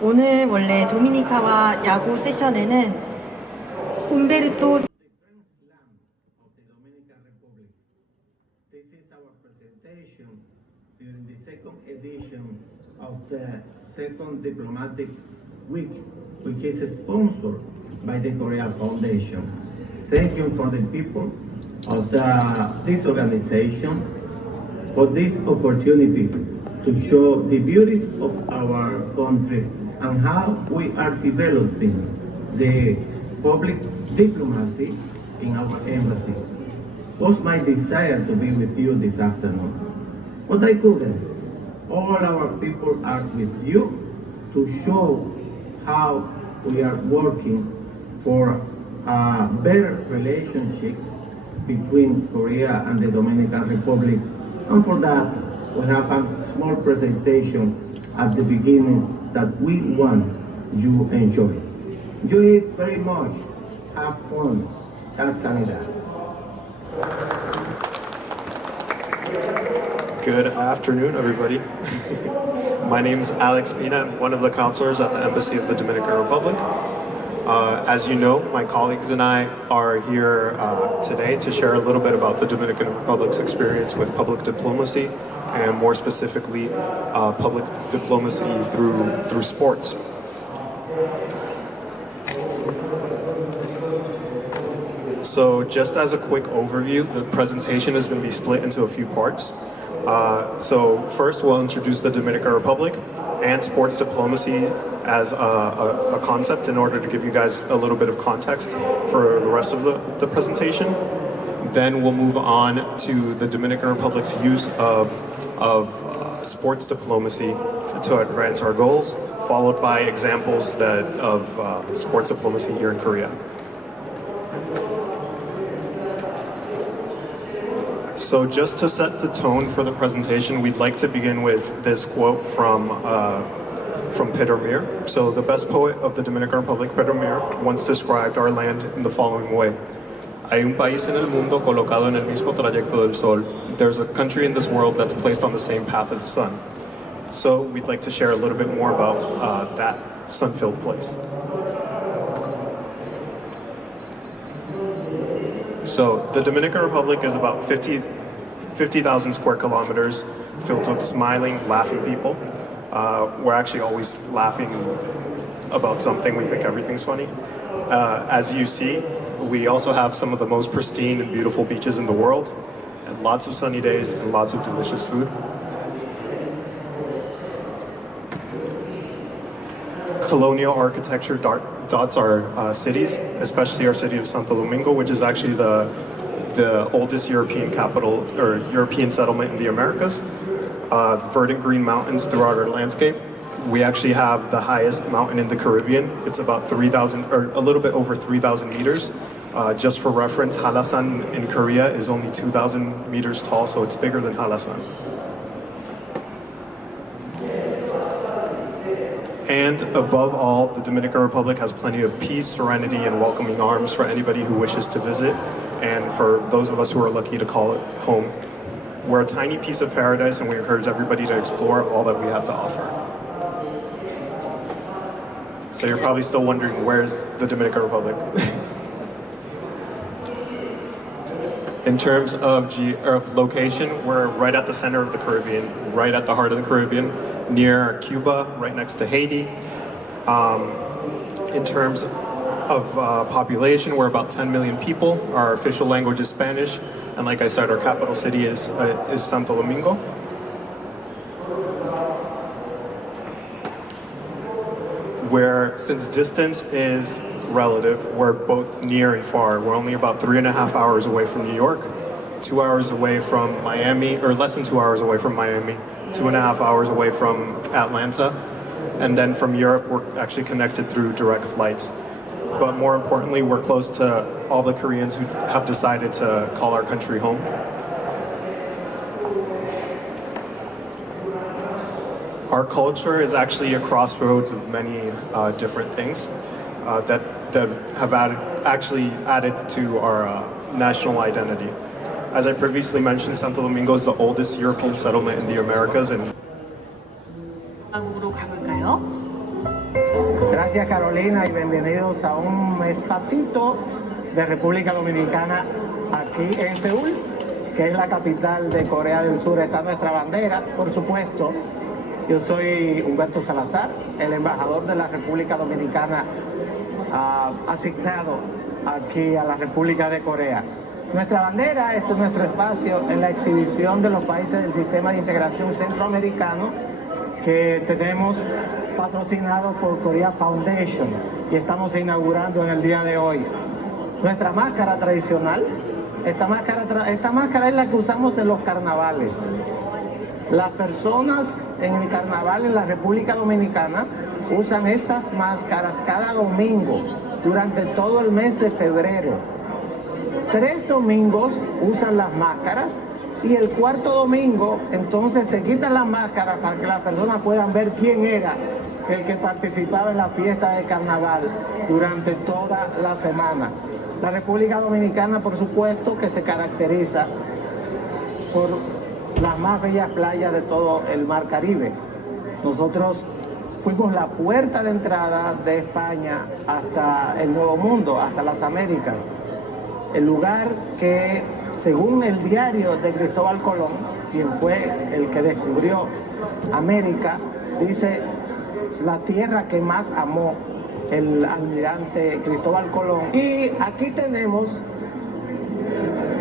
오늘 원래 도미니카와 야구 세션에는 움베르토 This is our presentation during the second edition of the second diplomatic week, which is sponsored by the Korea Foundation. Thank you for the people of this organization for this opportunity to show the beauties of our country and how we are developing the public diplomacy in our embassy. Was my desire to be with you this afternoon, but I couldn't. All our people are with you to show how we are working for better relationships between Korea and the Dominican Republic. And for that, we have a small presentation at the beginning that we want you to enjoy. Enjoy it very much. Have fun. Tanzania. Good afternoon, everybody. My name is Alex Pina. I'm one of the counselors at the Embassy of the Dominican Republic. As you know, my colleagues and I are here today to share a little bit about the Dominican Republic's experience with public diplomacy, and more specifically, public diplomacy through sports. So just as a quick overview, the presentation is going to be split into a few parts. So first we'll introduce the Dominican Republic and sports diplomacy as a concept in order to give you guys a little bit of context for the rest of the presentation. Then we'll move on to the Dominican Republic's use of sports diplomacy to advance our goals, followed by examples of sports diplomacy here in Korea. So just to set the tone for the presentation, we'd like to begin with this quote from Peter Mir. So the best poet of the Dominican Republic, Peter Mir, once described our land in the following way. Hay un país en el mundo colocado en el mismo trayecto del sol. There's a country in this world that's placed on the same path as the sun. So we'd like to share a little bit more about that sun-filled place. So the Dominican Republic is about 50,000 square kilometers filled with smiling, laughing people. We're actually always laughing about something. We think everything's funny. As you see, we also have some of the most pristine and beautiful beaches in the world, and lots of sunny days and lots of delicious food. Colonial architecture dots our cities, especially our city of Santo Domingo, which is actually the oldest European capital or European settlement in the Americas. Verdant green mountains throughout our landscape. We actually have the highest mountain in the Caribbean. It's about 3,000 or a little bit over 3,000 meters. Just for reference, Halasan in Korea is only 2,000 meters tall, so it's bigger than Halasan. And above all, the Dominican Republic has plenty of peace, serenity, and welcoming arms for anybody who wishes to visit, and for those of us who are lucky to call it home. We're a tiny piece of paradise, and we encourage everybody to explore all that we have to offer. So you're probably still wondering, where's the Dominican Republic? In terms of location, we're right at the center of the Caribbean, right at the heart of the Caribbean, near Cuba, right next to Haiti. In terms of population, we're about 10 million people. Our official language is Spanish, and like I said, our capital city is Santo Domingo. Where, since distance is relative, we're both near and far. We're only about 3.5 hours away from New York, 2 hours away from Miami, or less than 2 hours away from Miami, 2.5 hours away from Atlanta, and then from Europe, we're actually connected through direct flights. But more importantly, we're close to all the Koreans who have decided to call our country home. Our culture is actually a crossroads of many different things that have added to our national identity. As I previously mentioned, Santo Domingo is the oldest European settlement in the Americas, and 한국으로 가볼까요? Gracias Carolina y bienvenidos a un espacito de República Dominicana aquí en Seúl, que es la capital de Corea del Sur. Está nuestra bandera, por supuesto. Yo soy Humberto Salazar, el embajador de la República Dominicana asignado aquí a la República de Corea. Nuestra bandera, este es nuestro espacio en la exhibición de los países del Sistema de Integración Centroamericano que tenemos patrocinado por Korea Foundation y estamos inaugurando en el día de hoy. Nuestra máscara tradicional, esta máscara es la que usamos en los carnavales. Las personas en el carnaval en la República Dominicana usan estas máscaras cada domingo durante todo el mes de febrero. 3 domingos usan las máscaras y el 4º domingo entonces se quitan las máscaras para que las personas puedan ver quién era el que participaba en la fiesta de carnaval durante toda la semana. La República Dominicana, por supuesto, que se caracteriza por las más bellas playas de todo el Mar Caribe. Nosotros fuimos la puerta de entrada de España hasta el Nuevo Mundo, hasta las Américas. El lugar que, según el diario de Cristóbal Colón, quien fue el que descubrió América, dice la tierra que más amó el almirante Cristóbal Colón. Y aquí tenemos,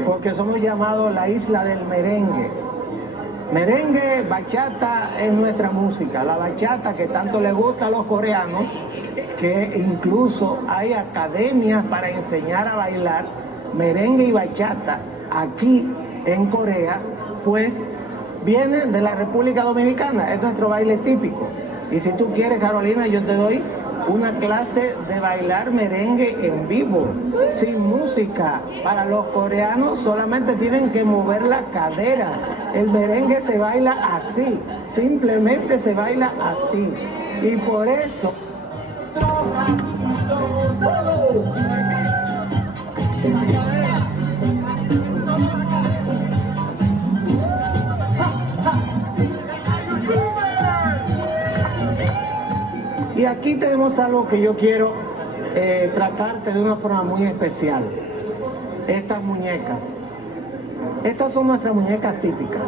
porque somos llamados la isla del merengue. Merengue, bachata es nuestra música, la bachata que tanto le gusta a los coreanos, que incluso hay academias para enseñar a bailar merengue y bachata aquí en Corea, pues viene de la República Dominicana, es nuestro baile típico. Y si tú quieres, Carolina, yo te doy una clase de bailar merengue en vivo, sin música. Para los coreanos solamente tienen que mover las caderas. El merengue se baila así, simplemente se baila así. Y por eso... Y aquí tenemos algo que yo quiero tratarte de una forma muy especial. Estas muñecas. Estas son nuestras muñecas típicas.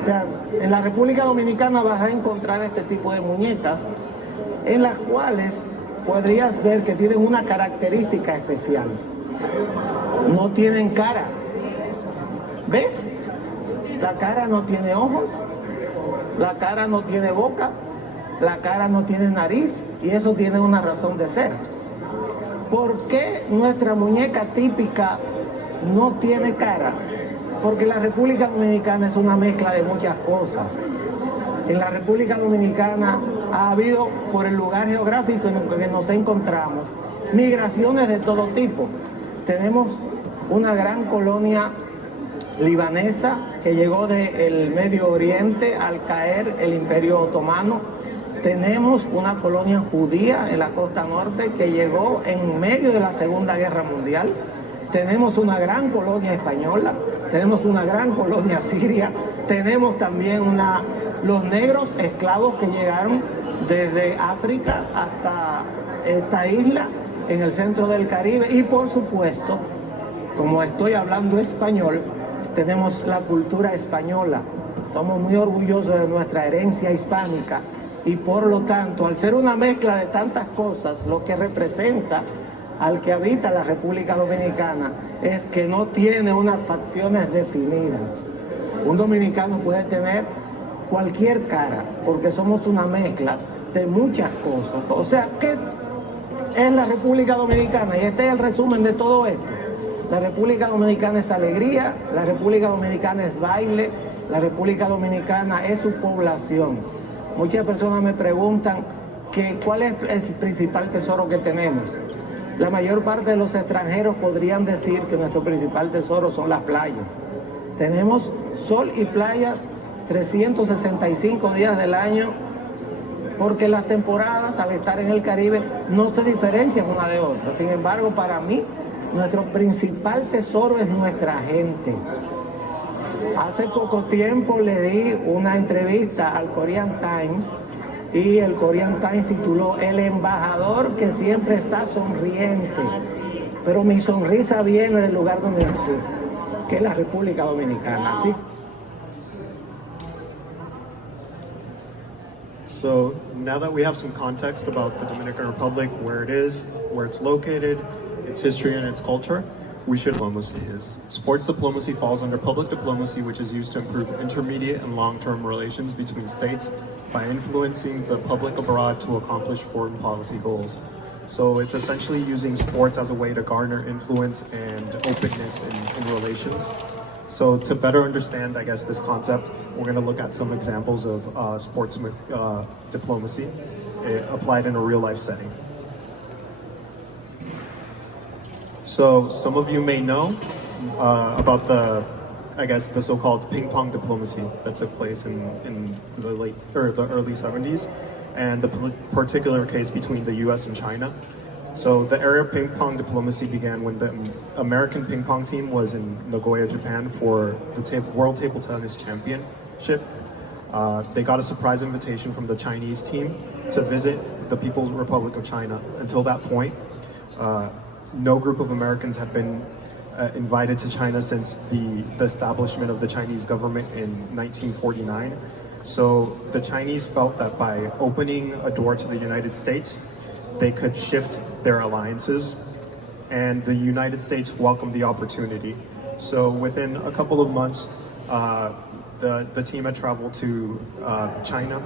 O sea, en la República Dominicana vas a encontrar este tipo de muñecas en las cuales podrías ver que tienen una característica especial. No tienen cara. ¿Ves? La cara no tiene ojos, la cara no tiene boca, la cara no tiene nariz, y eso tiene una razón de ser. ¿Por qué nuestra muñeca típica no tiene cara? Porque la República Dominicana es una mezcla de muchas cosas. En la República Dominicana ha habido, por el lugar geográfico en el que nos encontramos, migraciones de todo tipo. Tenemos una gran colonia libanesa que llegó del Medio Oriente al caer el Imperio Otomano. Tenemos una colonia judía en la costa norte que llegó en medio de la Segunda Guerra Mundial. Tenemos una gran colonia española, tenemos una gran colonia siria, tenemos también los negros esclavos que llegaron desde África hasta esta isla en el centro del Caribe. Y por supuesto, como estoy hablando español, tenemos la cultura española. Somos muy orgullosos de nuestra herencia hispánica. Y por lo tanto, al ser una mezcla de tantas cosas, lo que representa al que habita la República Dominicana es que no tiene unas facciones definidas. Un dominicano puede tener cualquier cara, porque somos una mezcla de muchas cosas. O sea, ¿qué es la República Dominicana? Y este es el resumen de todo esto. La República Dominicana es alegría, la República Dominicana es baile, la República Dominicana es su población. Muchas personas me preguntan cuál es el principal tesoro que tenemos. La mayor parte de los extranjeros podrían decir que nuestro principal tesoro son las playas. Tenemos sol y playa 365 días del año, porque las temporadas, al estar en el Caribe, no se diferencian una de otra. Sin embargo, para mí, nuestro principal tesoro es nuestra gente. Hace poco tiempo le di una entrevista al Korean Times Y el Korean Times tituló El embajador que siempre está sonriente. Pero mi sonrisa viene del lugar donde nací, que es la República Dominicana. Así. So now that we have some context about the Dominican Republic, where it is, where it's located, its history and its culture, we should diplomacy is. Sports diplomacy falls under public diplomacy, which is used to improve intermediate and long-term relations between states by influencing the public abroad to accomplish foreign policy goals. So it's essentially using sports as a way to garner influence and openness in relations. So to better understand, I guess, this concept, we're going to look at some examples of sports diplomacy applied in a real-life setting. So some of you may know about the so-called ping pong diplomacy that took place in the early 70s, and the particular case between the U.S. and China. So the era of ping pong diplomacy began when the American ping pong team was in Nagoya, Japan for the World Table Tennis Championship. They got a surprise invitation from the Chinese team to visit the People's Republic of China. Until that point, no group of Americans had been invited to China since the establishment of the Chinese government in 1949. So the Chinese felt that by opening a door to the United States, they could shift their alliances, and the United States welcomed the opportunity. So within a couple of months, the team had traveled to China.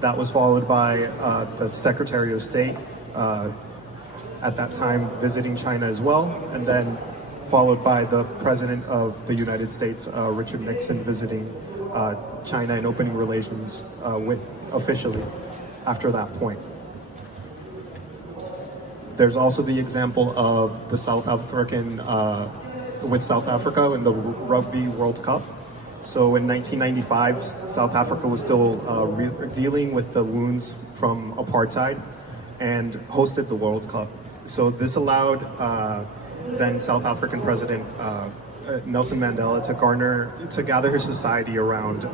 That was followed by the Secretary of State at that time visiting China as well, and then followed by the President of the United States, Richard Nixon, visiting China and opening relations with officially after that point. There's also the example of the South African, with South Africa in the Rugby World Cup. So in 1995, South Africa was still dealing with the wounds from apartheid and hosted the World Cup. So this allowed then South African President Nelson Mandela to gather his society around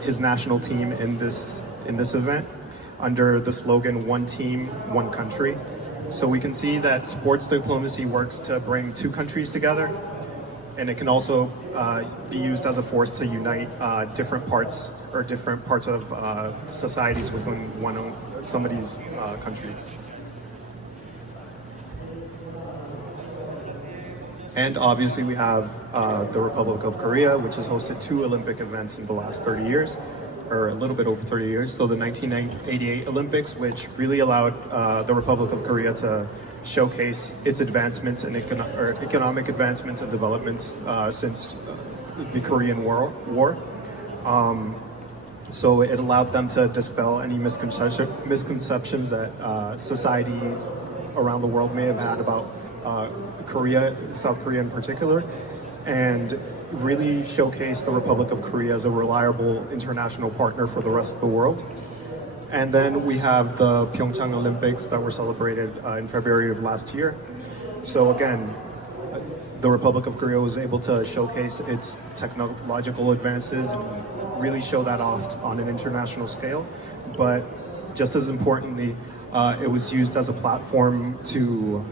his national team in this event under the slogan "One Team, One Country." So we can see that sports diplomacy works to bring two countries together, and it can also be used as a force to unite different parts of societies within somebody's country. And obviously we have the Republic of Korea, which has hosted 2 Olympic events in the last 30 years, or a little bit over 30 years. So the 1988 Olympics, which really allowed the Republic of Korea to showcase its advancements and economic advancements and developments since the Korean War. So it allowed them to dispel any misconceptions that societies around the world may have had about Korea, South Korea in particular, and really showcase the Republic of Korea as a reliable international partner for the rest of the world. And then we have the Pyeongchang Olympics that were celebrated in February of last year. So again, the Republic of Korea was able to showcase its technological advances and really show that off on an international scale. But just as importantly, it was used as a platform to,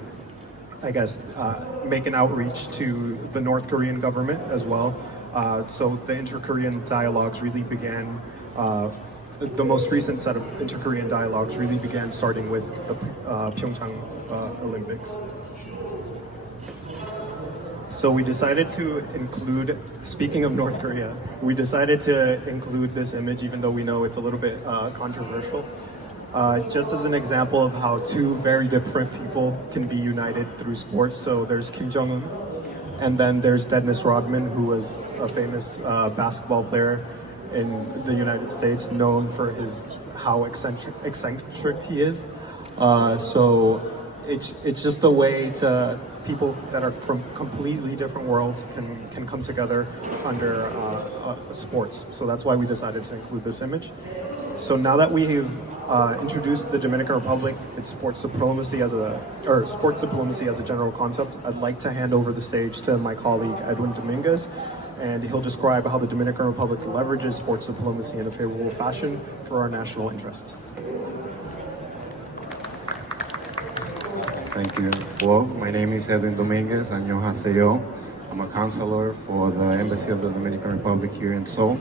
I guess, make an outreach to the North Korean government as well. So the inter-Korean dialogues really began, the most recent set of inter-Korean dialogues really began starting with the Pyeongchang Olympics. So we decided to include, speaking of North Korea, we decided to include this image even though we know it's a little bit controversial. Just as an example of how two very different people can be united through sports. So there's Kim Jong-un, and then there's Dennis Rodman, who was a famous basketball player in the United States, known for how eccentric he is. So it's just a way to people that are from completely different worlds can come together under sports. So that's why we decided to include this image. So now that we have introduce the Dominican Republic, its sports diplomacy as a general concept, I'd like to hand over the stage to my colleague Edwin Dominguez, and he'll describe how the Dominican Republic leverages sports diplomacy in a favorable fashion for our national interests. Thank you. Hello, my name is Edwin Dominguez. 안녕하세요. I'm a counselor for the Embassy of the Dominican Republic here in Seoul.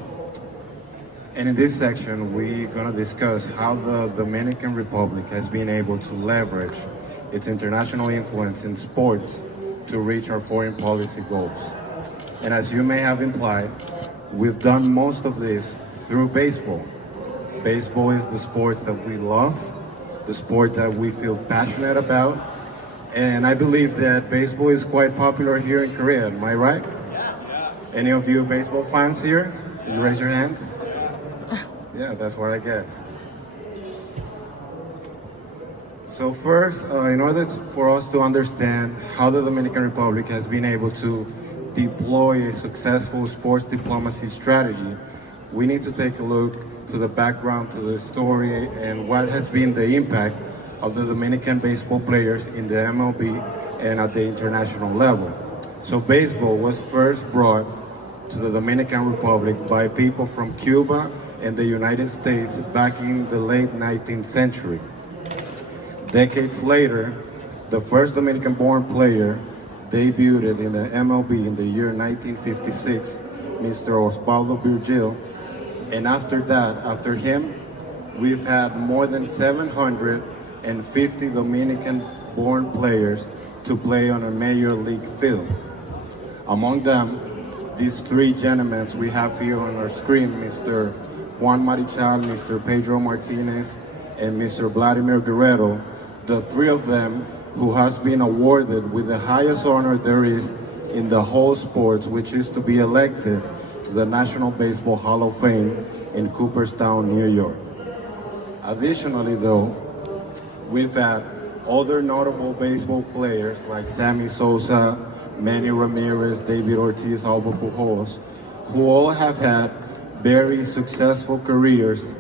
And in this section, we're going to discuss how the Dominican Republic has been able to leverage its international influence in sports to reach our foreign policy goals. And as you may have implied, we've done most of this through baseball. Baseball is the sport that we love, the sport that we feel passionate about. And I believe that baseball is quite popular here in Korea. Am I right? Yeah. Any of you baseball fans here? Can you raise your hands? Yeah, that's what I guess. So first, in order for us to understand how the Dominican Republic has been able to deploy a successful sports diplomacy strategy, we need to take a look to the background, to the story, and what has been the impact of the Dominican baseball players in the MLB and at the international level. So baseball was first brought to the Dominican Republic by people from Cuba and the United States back in the late 19th century. Decades later, the first Dominican-born player debuted in the MLB in the year 1956, Mr. Osvaldo Virgil, and after that, after him, we've had more than 750 Dominican-born players to play on a major league field. Among them, these three gentlemen we have here on our screen, Mr. Juan Marichal, Mr. Pedro Martinez, and Mr. Vladimir Guerrero, the three of them who has been awarded with the highest honor there is in the whole sports, which is to be elected to the National Baseball Hall of Fame in Cooperstown, New York. Additionally though, we've had other notable baseball players like Sammy Sosa, Manny Ramirez, David Ortiz, Albert Pujols, who all have had very successful careers,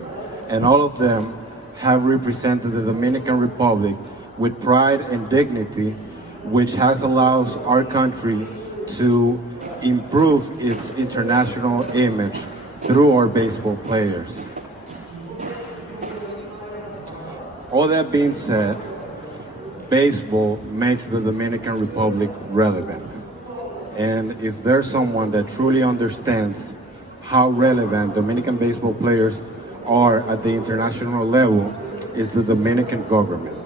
and all of them have represented the Dominican Republic with pride and dignity, which has allowed our country to improve its international image through our baseball players. All that being said, baseball makes the Dominican Republic relevant. And if there's someone that truly understands how relevant Dominican baseball players are at the international level, is the Dominican government.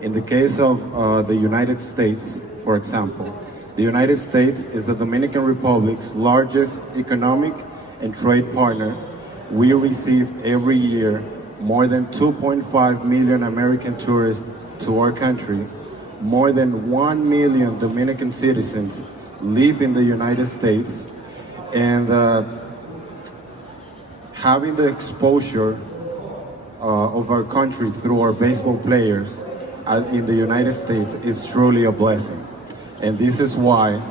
In the case of the United States, for example, the United States is the Dominican Republic's largest economic and trade partner. We receive every year more than 2.5 million American tourists to our country. More than 1 million Dominican citizens live in the United States, and having the exposure of our country through our baseball players in the United States is truly a blessing. And this is why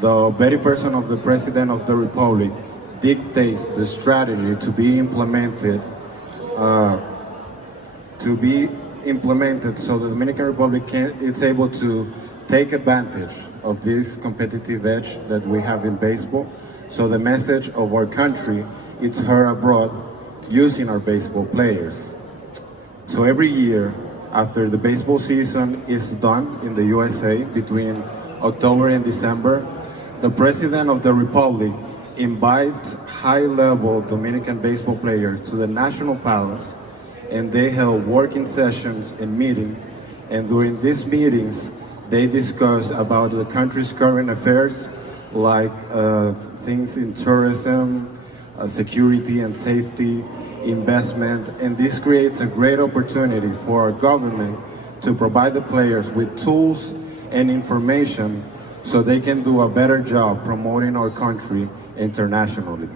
the very person of the President of the Republic dictates the strategy to be implemented so the Dominican Republic is able to take advantage of this competitive edge that we have in baseball. So the message of our country is heard abroad using our baseball players. So every year, after the baseball season is done in the USA between October and December, the President of the Republic invites high-level Dominican baseball players to the National Palace, and they held working sessions and meetings. And during these meetings, they discuss about the country's current affairs, like things in tourism, security and safety, investment, and this creates a great opportunity for our government to provide the players with tools and information so they can do a better job promoting our country internationally.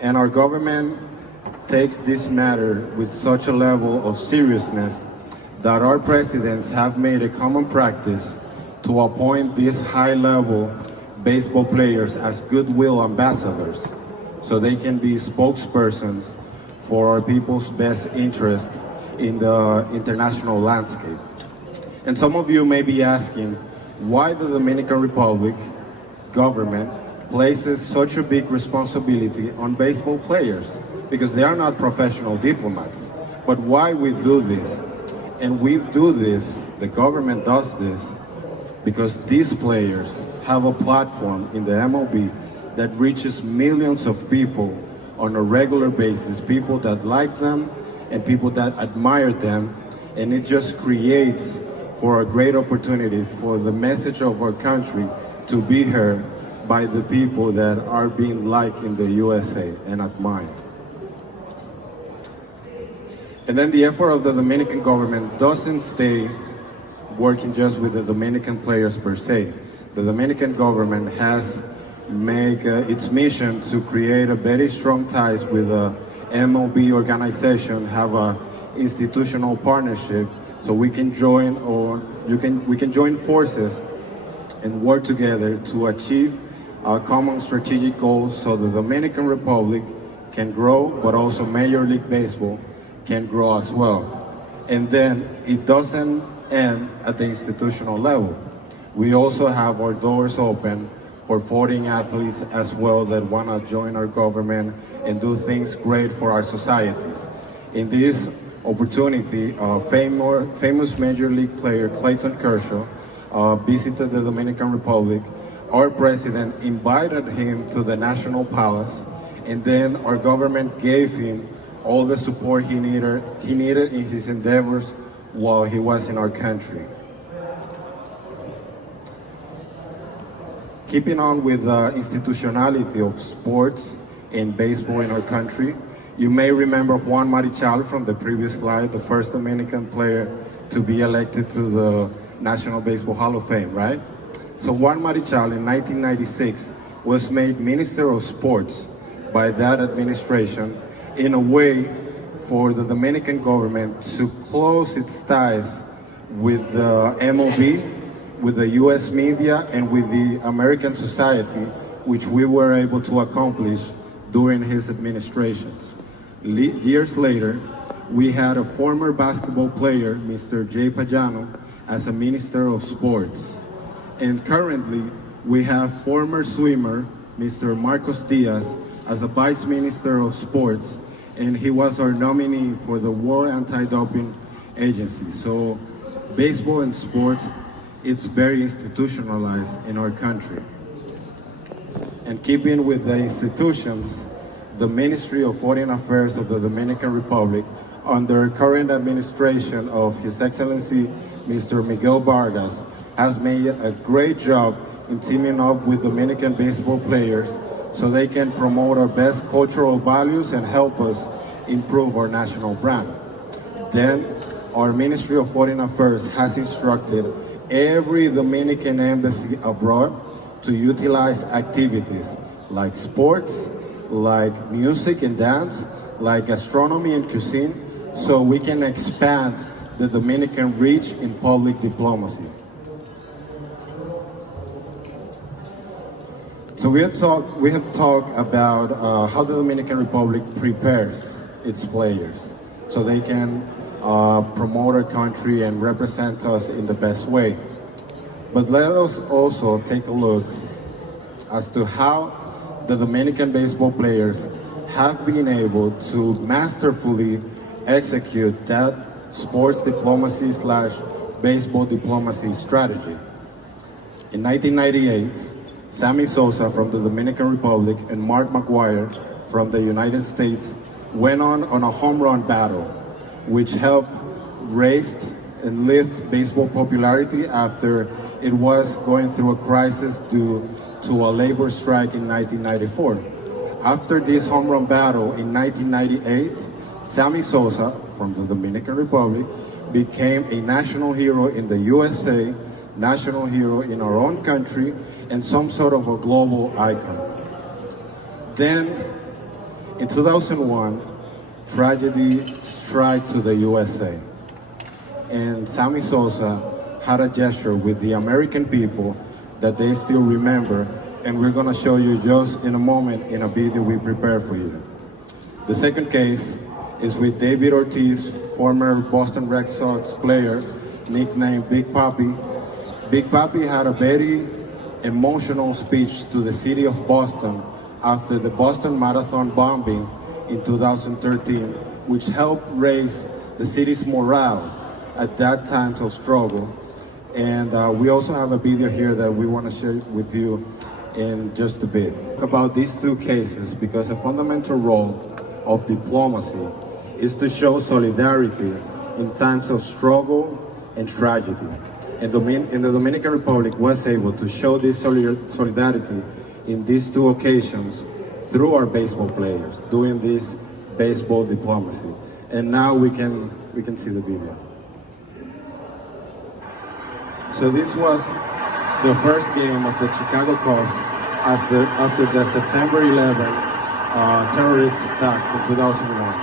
And our government takes this matter with such a level of seriousness that our presidents have made a common practice to appoint these high-level baseball players as goodwill ambassadors, so they can be spokespersons for our people's best interest in the international landscape. And some of you may be asking, why the Dominican Republic government places such a big responsibility on baseball players? Because they are not professional diplomats. But why we do this? And we do this, the government does this, because these players have a platform in the MLB that reaches millions of people on a regular basis, people that like them and people that admire them, and it just creates for a great opportunity for the message of our country to be heard by the people that are being liked in the USA and admired. And then the effort of the Dominican government doesn't stay working just with the Dominican players per se. The Dominican government has made its mission to create a very strong ties with the MLB organization, have a institutional partnership, so we can join we can join forces and work together to achieve our common strategic goals so the Dominican Republic can grow, but also Major League Baseball can grow as well. And then it doesn't end at the institutional level. We also have our doors open for foreign athletes as well that want to join our government and do things great for our societies. In this opportunity, famous Major League player Clayton Kershaw visited the Dominican Republic. Our president invited him to the National Palace, and then our government gave him all the support he needed in his endeavors while he was in our country. Keeping on with the institutionality of sports and baseball in our country, you may remember Juan Marichal from the previous slide, the first Dominican player to be elected to the National Baseball Hall of Fame, right? So Juan Marichal in 1996 was made Minister of Sports by that administration in a way for the Dominican government to close its ties with the MLB, with the US media, and with the American society, which we were able to accomplish during his administrations. Years later, we had a former basketball player, Mr. Jay Pagano, as a Minister of Sports. And currently, we have former swimmer, Mr. Marcos Diaz, as a Vice Minister of Sports, and he was our nominee for the World Anti-Doping Agency. So baseball and sports, it's very institutionalized in our country. And keeping with the institutions, the Ministry of Foreign Affairs of the Dominican Republic, under current administration of His Excellency Mr. Miguel Vargas, has made a great job in teaming up with Dominican baseball players so they can promote our best cultural values and help us improve our national brand. Then, our Ministry of Foreign Affairs has instructed every Dominican embassy abroad to utilize activities like sports, like music and dance, like gastronomy and cuisine, so we can expand the Dominican reach in public diplomacy. So we have talked about how the Dominican Republic prepares its players so they can promote our country and represent us in the best way. But let us also take a look as to how the Dominican baseball players have been able to masterfully execute that sports diplomacy / baseball diplomacy strategy. In 1998, Sammy Sosa from the Dominican Republic and Mark McGwire from the United States went on a home run battle, which helped raise and lift baseball popularity after it was going through a crisis due to a labor strike in 1994. After this home run battle in 1998, Sammy Sosa from the Dominican Republic became a national hero in the USA, national hero in our own country, and some sort of a global icon. Then, in 2001, tragedy struck to the USA. And Sammy Sosa had a gesture with the American people that they still remember, and we're gonna show you just in a moment in a video we prepared for you. The second case is with David Ortiz, former Boston Red Sox player, nicknamed Big Papi. Big Papi had a very emotional speech to the city of Boston after the Boston Marathon bombing in 2013, which helped raise the city's morale at that time of struggle. And we also have a video here that we want to share with you in just a bit about these two cases, because a fundamental role of diplomacy is to show solidarity in times of struggle and tragedy. And the Dominican Republic was able to show this solidarity in these two occasions through our baseball players, doing this baseball diplomacy. And now we can see the video. So this was the first game of the Chicago Cubs after the September 11 terrorist attacks in 2001.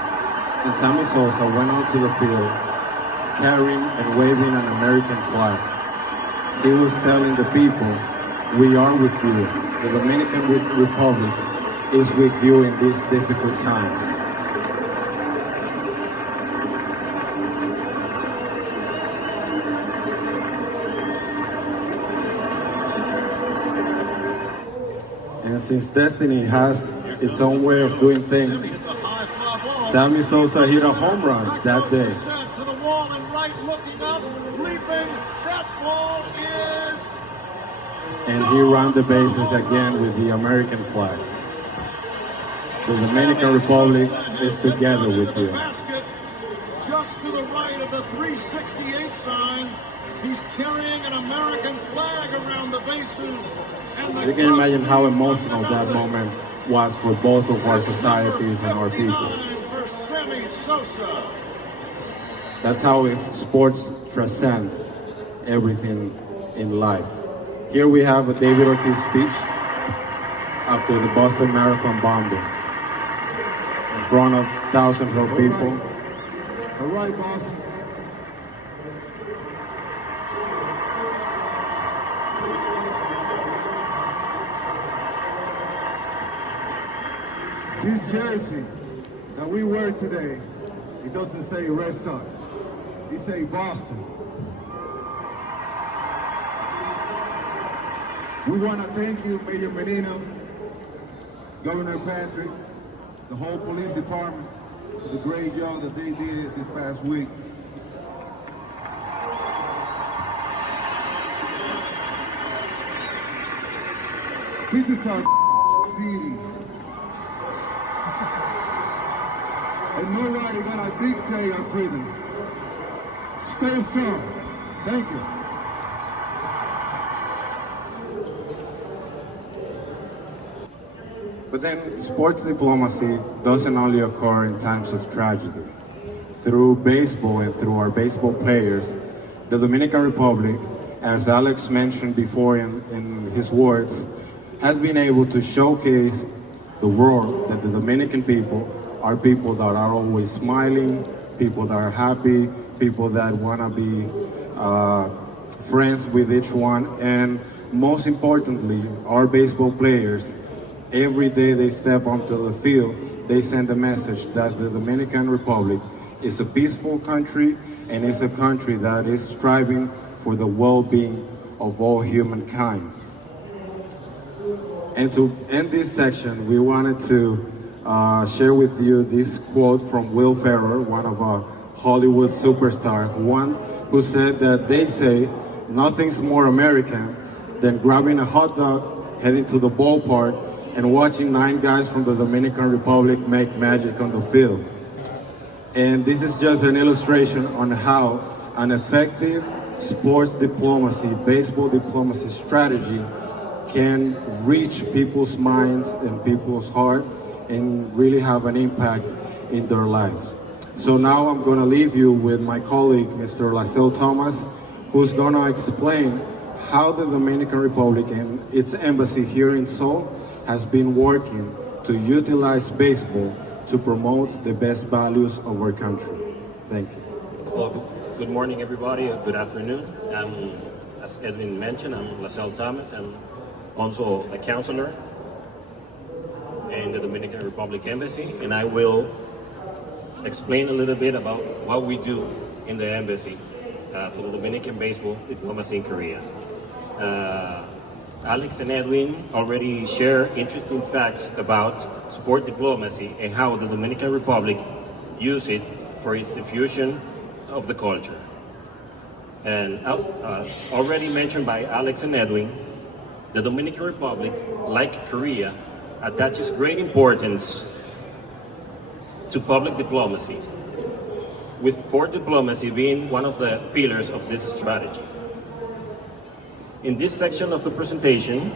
And Sammy Sosa went onto the field carrying and waving an American flag. He was telling the people, we are with you. The Dominican Republic is with you in these difficult times. And since destiny has its own way of doing things, Sammy Sosa hit a home run that day. To the wall and right, looking up, leaping, that ball is... And he ran the bases again with the American flag. The Dominican Republic is together with you. Just to the right of the 368 sign, he's carrying an American flag around the bases. You can imagine how emotional that moment was for both of our societies and our people. For Sammy Sosa. That's how sports transcend everything in life. Here we have a David Ortiz speech after the Boston Marathon bombing in front of thousands of people. All right, boss. This jersey that we wear today, it doesn't say Red Sox. It say Boston. We want to thank you, Mayor Medina, Governor Patrick, the whole police department, for the great job that they did this past week. This is our city. And nobody gonna dictate our freedom. Stay strong. Thank you. But then sports diplomacy doesn't only occur in times of tragedy. Through baseball and through our baseball players, the Dominican Republic, as Alex mentioned before in his words, has been able to showcase the world that the Dominican people are people that are always smiling, people that are happy, people that want to be friends with each one, and most importantly, our baseball players, every day they step onto the field, they send a message that the Dominican Republic is a peaceful country and is a country that is striving for the well-being of all humankind. And to end this section, we wanted to share with you this quote from Will Ferrell, one of our Hollywood superstars, one who said that they say nothing's more American than grabbing a hot dog, heading to the ballpark, and watching 9 guys from the Dominican Republic make magic on the field. And this is just an illustration on how an effective sports diplomacy, baseball diplomacy strategy can reach people's minds and people's heart and really have an impact in their lives. So now I'm going to leave you with my colleague, Mr. Lascelles Thomas, who's going to explain how the Dominican Republic and its embassy here in Seoul has been working to utilize baseball to promote the best values of our country. Thank you. Well, good morning, everybody. Good afternoon. As Edwin mentioned, I'm Lascelles Thomas. I'm also a counselor in the Dominican Republic Embassy, and I will explain a little bit about what we do in the embassy for the Dominican baseball diplomacy in Korea. Alex and Edwin already share interesting facts about sport diplomacy and how the Dominican Republic uses it for its diffusion of the culture. And as already mentioned by Alex and Edwin, the Dominican Republic, like Korea, attaches great importance to public diplomacy, with sport diplomacy being one of the pillars of this strategy. In this section of the presentation,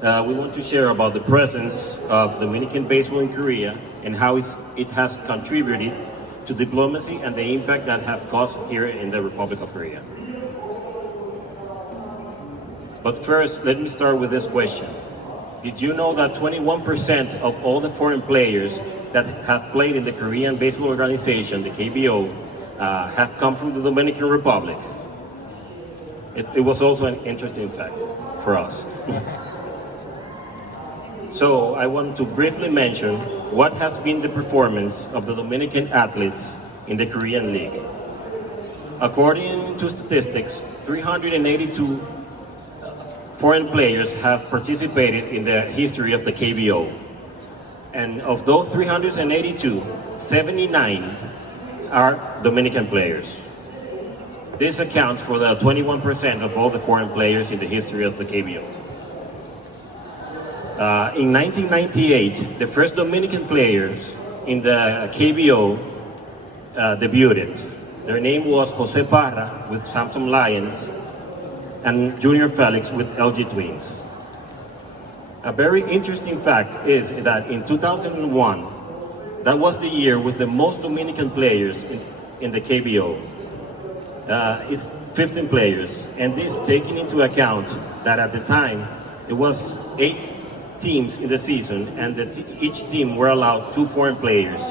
we want to share about the presence of Dominican baseball in Korea and how it has contributed to diplomacy and the impact that has caused here in the Republic of Korea. But first, let me start with this question. Did you know that 21% of all the foreign players that have played in the Korean Baseball Organization, the KBO, have come from the Dominican Republic? It was also an interesting fact for us. So I want to briefly mention what has been the performance of the Dominican athletes in the Korean League. According to statistics, 382 foreign players have participated in the history of the KBO. And of those 382, 79 are Dominican players. This accounts for the 21% of all the foreign players in the history of the KBO. In 1998, the first Dominican players in the KBO debuted. Their name was Jose Parra with Samsung Lions and Junior Felix with LG Twins. A very interesting fact is that in 2001, that was the year with the most Dominican players in the KBO. It's 15 players, and this taking into account that at the time it was 8 teams in the season, and each team were allowed 2 foreign players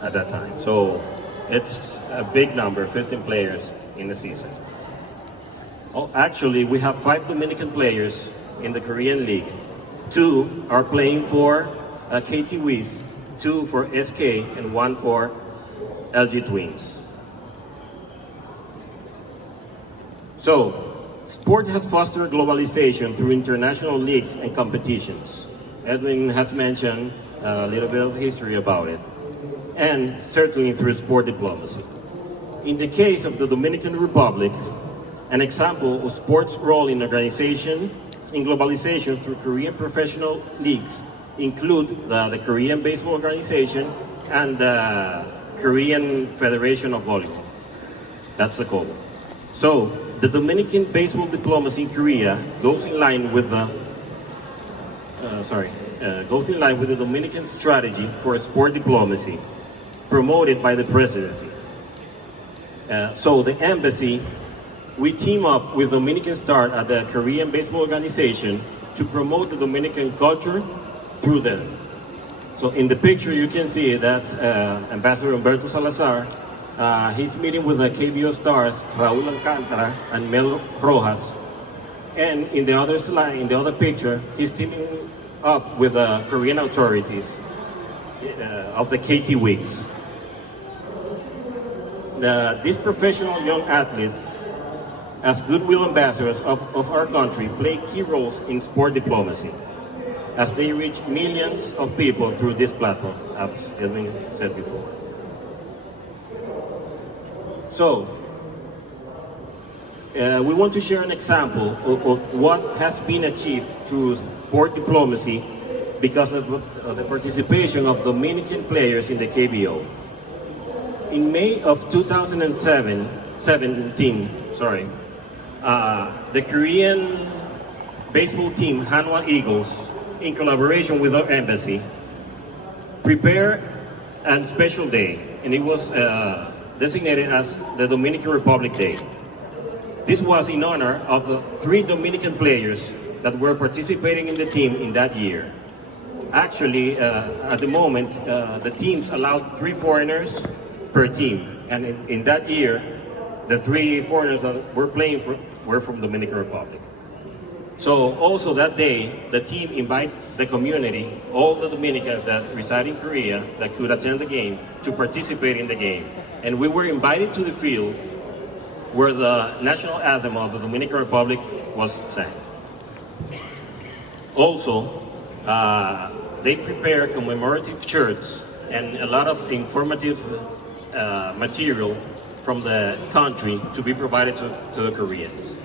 at that time. So it's a big number, 15 players in the season. Oh, actually, we have 5 Dominican players in the Korean League. 2 are playing for KT Wiz, 2 for SK, and 1 for LG Twins. So, sport has fostered globalization through international leagues and competitions. Edwin has mentioned a little bit of history about it, and certainly through sport diplomacy. In the case of the Dominican Republic, an example of sports' role in organization in globalization through Korean professional leagues include the Korean Baseball Organization and the Korean Federation of Volleyball. That's the code. So, the Dominican baseball diplomacy in Korea goes in line with the Dominican strategy for sport diplomacy promoted by the presidency. So the embassy, we team up with Dominican Star at the Korean Baseball Organization to promote the Dominican culture through them. So in the picture you can see that's Ambassador Humberto Salazar. He's meeting with the KBO stars Raul Alcantara and Mel Rojas. And in the other slide, in the other picture, he's teaming up with the Korean authorities of the KT Wiz. These professional young athletes, as goodwill ambassadors of our country, play key roles in sport diplomacy as they reach millions of people through this platform, as Edwin said before. So, we want to share an example of what has been achieved through sport diplomacy because of the participation of Dominican players in the KBO. In May of 2017, the Korean baseball team, Hanwha Eagles, in collaboration with our embassy, prepared a special day, and it was designated as the Dominican Republic Day. This was in honor of the 3 Dominican players that were participating in the team in that year. Actually, at the moment, the teams allowed 3 foreigners per team, and in that year, the 3 foreigners that were playing were from Dominican Republic. So also that day, the team invite the community, all the Dominicans that reside in Korea that could attend the game, to participate in the game. And we were invited to the field where the national anthem of the Dominican Republic was sang. Also, they prepare commemorative shirts and a lot of informative material from the country to be provided to the Koreans.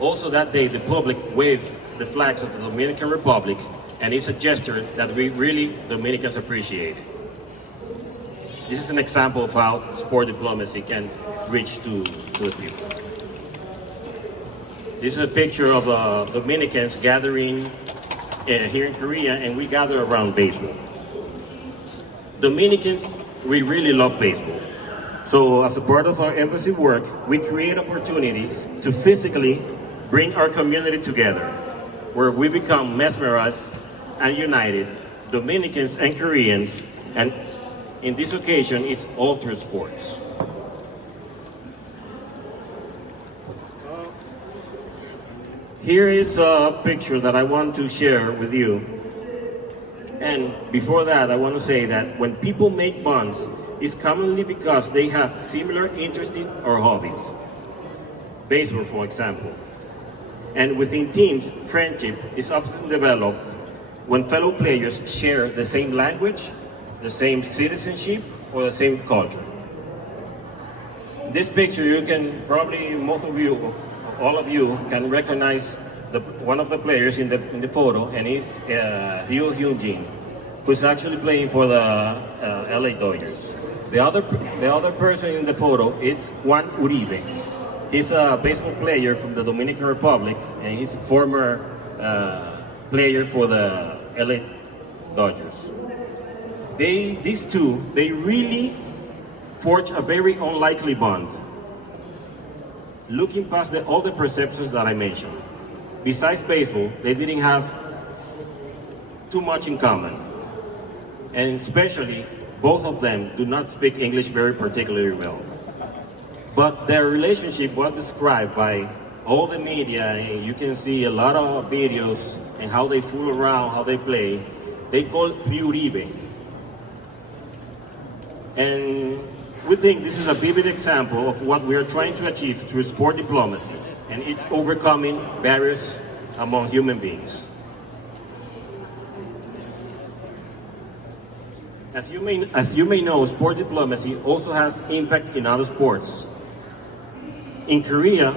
Also that day, the public waved the flags of the Dominican Republic, and it's a gesture that we really, Dominicans, appreciate. This is an example of how sport diplomacy can reach to the people. This is a picture of the Dominicans gathering here in Korea, and we gather around baseball. Dominicans, we really love baseball. So as a part of our embassy work, we create opportunities to physically bring our community together, where we become mesmerized and united, Dominicans and Koreans, and in this occasion, it's all through sports. Here is a picture that I want to share with you. And before that, I want to say that when people make bonds, it's commonly because they have similar interests or hobbies. Baseball, for example. And within teams, friendship is often developed when fellow players share the same language, the same citizenship, or the same culture. This picture, you can probably, most of you, all of you can recognize one of the players in the photo, and he's Ryo Hyun-jin, who's actually playing for the LA Dodgers. The other person in the photo is Juan Uribe. He's a baseball player from the Dominican Republic, and he's a former player for the LA Dodgers. These two, they really forged a very unlikely bond, looking past all the perceptions that I mentioned. Besides baseball, they didn't have too much in common. And especially, both of them do not speak English very particularly well. But their relationship was described by all the media, and you can see a lot of videos and how they fool around, how they play. They call it Uribe. And we think this is a vivid example of what we are trying to achieve through sport diplomacy, and it's overcoming barriers among human beings. As you may know, sport diplomacy also has impact in other sports. In Korea,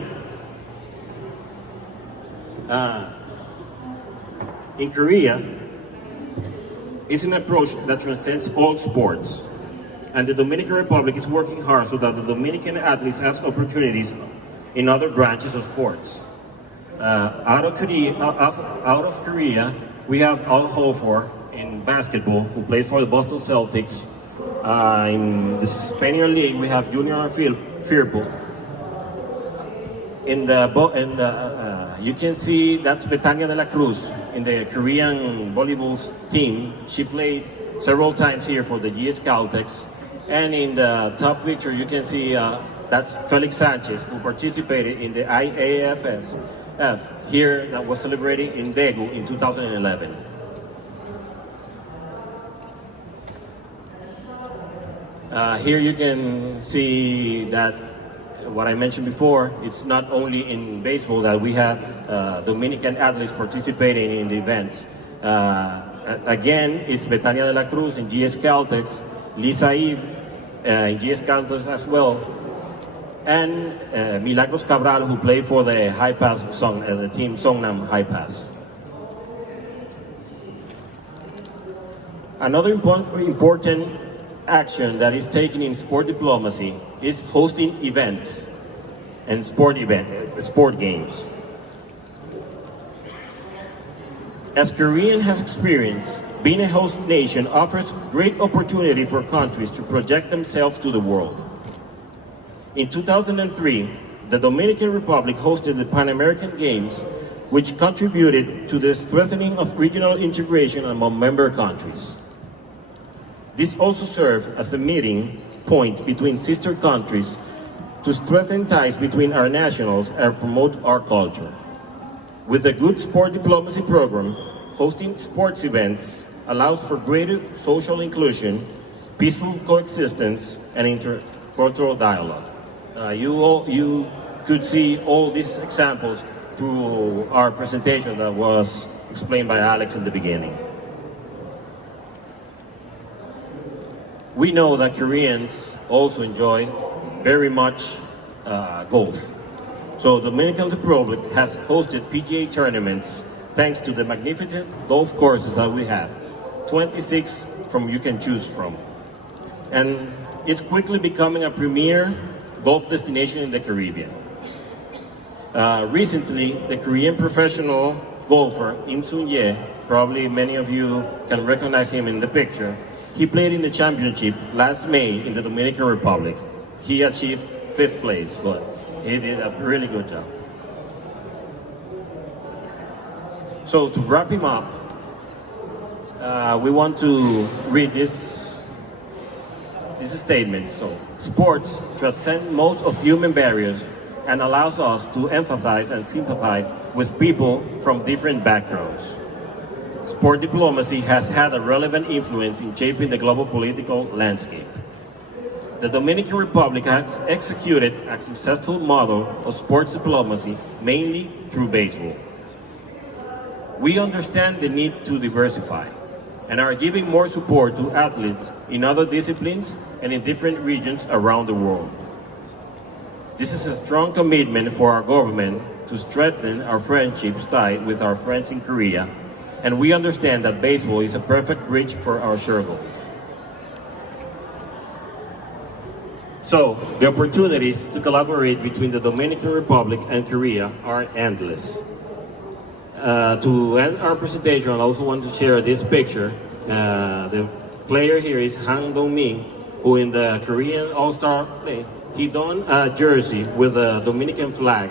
it's an approach that transcends all sports. And the Dominican Republic is working hard so that the Dominican athletes have opportunities in other branches of sports. Out of Korea, we have Al Horford in basketball, who plays for the Boston Celtics. In the Spanish League, we have Junior Firpo. You can see that's Betania de la Cruz in the Korean volleyball team. She played several times here for the GS Caltex. And in the top picture, you can see that's Felix Sanchez, who participated in the IAFF here that was celebrated in Daegu in 2011. Here you can see that what I mentioned before, it's not only in baseball that we have Dominican athletes participating in the events. Again, it's Betania de la Cruz in GS Caltex, Lisa Eve in GS Caltex as well, and Milagros Cabral, who played for the High Pass the team Songnam High Pass. Another important action that is taken in sport diplomacy is hosting events and sport games. As Korea has experienced, being a host nation offers great opportunity for countries to project themselves to the world. In 2003, the Dominican Republic hosted the Pan American Games, which contributed to the strengthening of regional integration among member countries. This also served as a meeting point between sister countries to strengthen ties between our nationals and promote our culture. With a good sport diplomacy program, hosting sports events allows for greater social inclusion, peaceful coexistence, and intercultural dialogue. You could see all these examples through our presentation that was explained by Alex in the beginning. We know that Koreans also enjoy very much golf. So the Dominican Republic has hosted PGA tournaments thanks to the magnificent golf courses that we have. 26 from you can choose from. And it's quickly becoming a premier golf destination in the Caribbean. Recently, the Korean professional golfer Im Sun-ye, probably many of you can recognize him in the picture, he played in the championship last May in the Dominican Republic. He achieved 5th place, but he did a really good job. So to wrap him up, we want to read this statement. So, sports transcend most of human barriers and allows us to empathize and sympathize with people from different backgrounds. Sport diplomacy has had a relevant influence in shaping the global political landscape. The Dominican Republic has executed a successful model of sports diplomacy, mainly through baseball. We understand the need to diversify and are giving more support to athletes in other disciplines and in different regions around the world. This is a strong commitment for our government to strengthen our friendships tied with our friends in Korea, and we understand that baseball is a perfect bridge for our shared goals. So, the opportunities to collaborate between the Dominican Republic and Korea are endless. To end our presentation, I also want to share this picture. The player here is Han Dong-min, who in the Korean All-Star play, he donned a jersey with a Dominican flag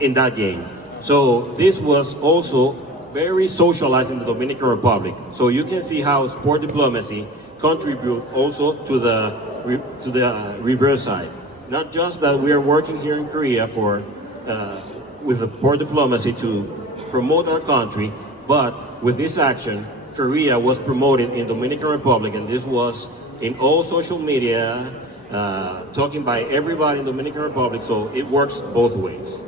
in that game. So this was also very socialized in the Dominican Republic. So you can see how sport diplomacy contribute also to the reverse side. Not just that we are working here in Korea for with the sport diplomacy to promote our country, but with this action, Korea was promoted in Dominican Republic, and this was in all social media, talking by everybody in Dominican Republic, so it works both ways.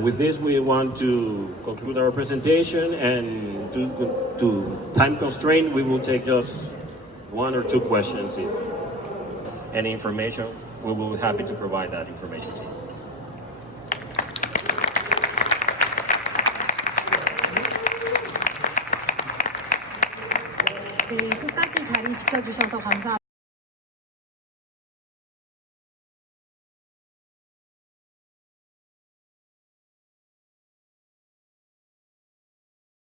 With this, we want to conclude our presentation, and to time constraint, we will take just 1 or 2 questions. If any information, we will be happy to provide that information to you. 네, 끝까지 자리 지켜주셔서 감사합니다.